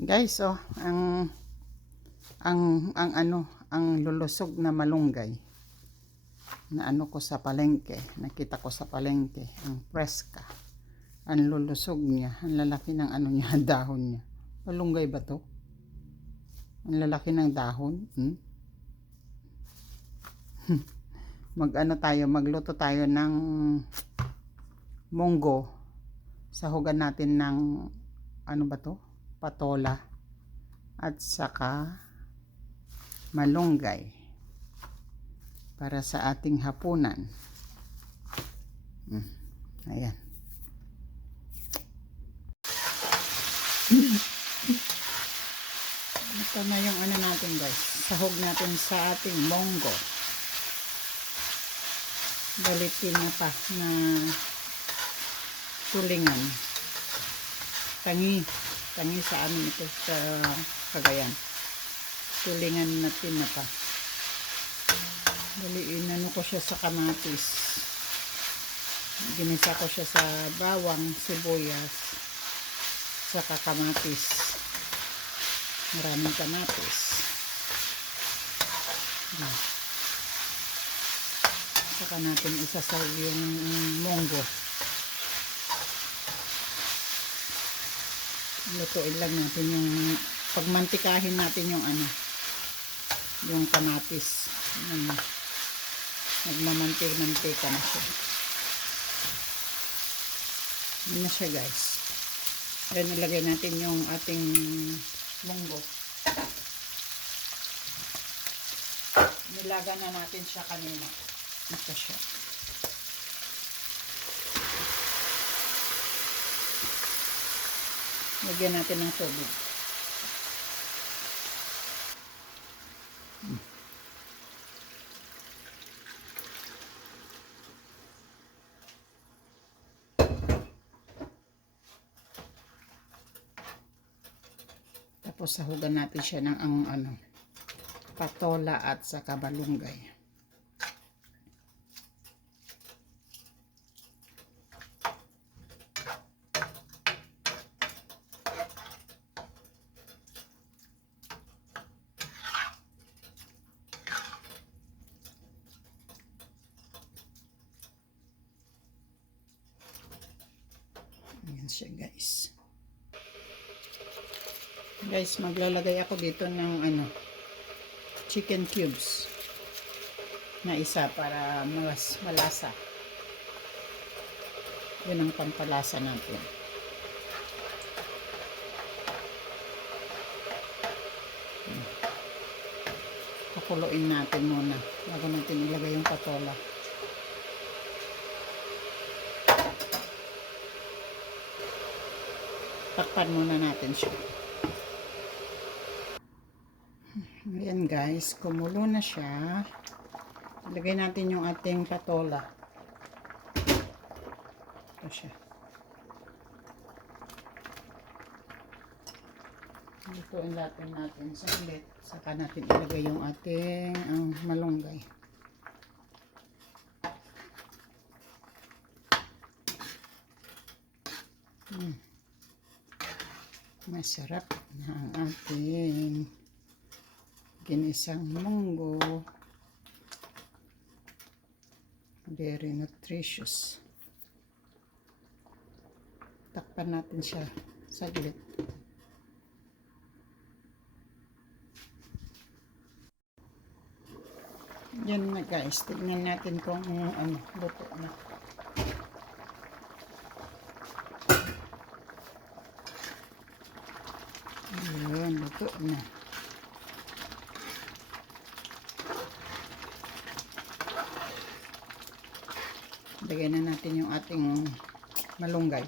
Guys, oh, ang ang ang ano, ang lulusog na malunggay na ano ko sa palengke, nakita ko sa palengke, ang preska. Ang lulusog niya, ang lalaki ng ano niya, dahon niya. Malunggay ba to? Ang lalaki ng dahon, hmm? Mag ano tayo, magluto tayo ng munggo. Sahugan natin ng ano ba to? Patola at saka malunggay para sa ating hapunan. Mm, ayan. Ito na yung ano natin guys. Sahog natin sa ating monggo. Balitin na pa na tulingan. Tangi. Tangi sa amin ito sa Cagayan. Tulingan natin na pa. Dali, inano ko siya sa kamatis. Ginisa ko siya sa bawang, sibuyas, saka kamatis. Maraming kamatis. Yan. Saka natin isasaw yung munggo. Lutuin lang natin yung pagmantikahin natin yung ano yung kamatis. Ano, nagmamantik-mantika na siya. Yun na siya guys. Then ilagay natin yung ating munggo. Nilaga na natin siya kanina. Ito siya. Lagyan natin ng tubig. Tapos sahugan natin siya ng ang ano, patola at saka balunggay. Ayan siya guys. Guys, maglalagay ako dito ng ano, chicken cubes na isa para mas malasa. Yun ang pampalasa natin. Hmm. Pakuloyin natin muna bago natin ilagay yung patola. Takpan muna natin siya. Ayan guys, kumulo na siya. Ilagay natin yung ating patola. Ito siya. Lutuin natin natin saglit. Saka natin ilagay yung ating ang malunggay. Hmm. Masarap na ang ating ginisang munggo. Very nutritious. Takpan natin siya saglit. Yan na guys. Tignan natin kung ano, luto na. Ayan, luto na. Lagyan na natin yung ating malunggay.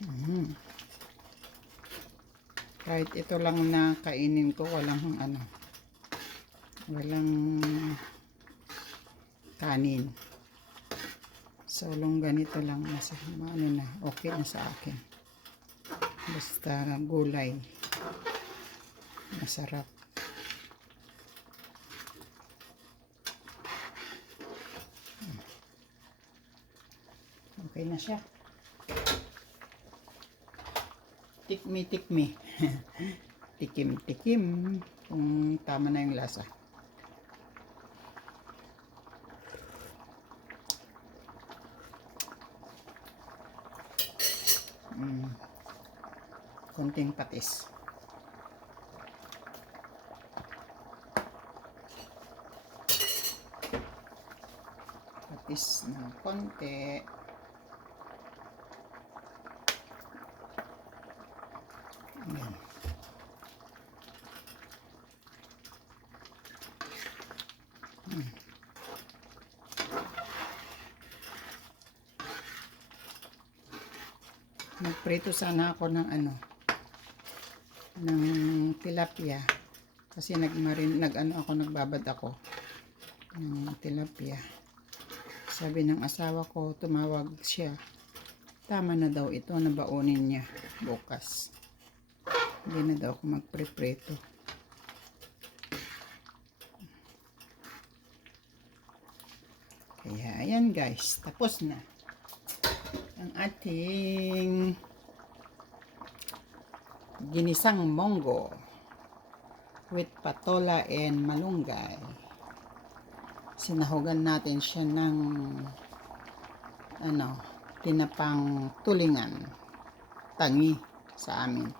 Mm. Kahit ito lang na kainin ko, walang ano, walang kanin. So, long ganito lang, nasa, ano na, okay na sa akin. Basta gulay. Masarap. Okay na siya. Tikmi, tikmi. tikim, tikim. Kung tama na yung lasa. Mm. Konting patis. Patis ng konti. Ayan. Mm. Nagprito sana ako ng ano ng tilapia kasi nagmarin nag ano ako nagbabad ako ng tilapia. Sabi ng asawa ko, tumawag siya. Tama na daw ito na baunin niya bukas. Hindi na daw ako magpreprito. Kaya ayan guys, tapos na ang ating ginisang monggo with patola and malunggay. Sinahugan natin siya ng ano, tinapang tulingan. Tangi sa amin.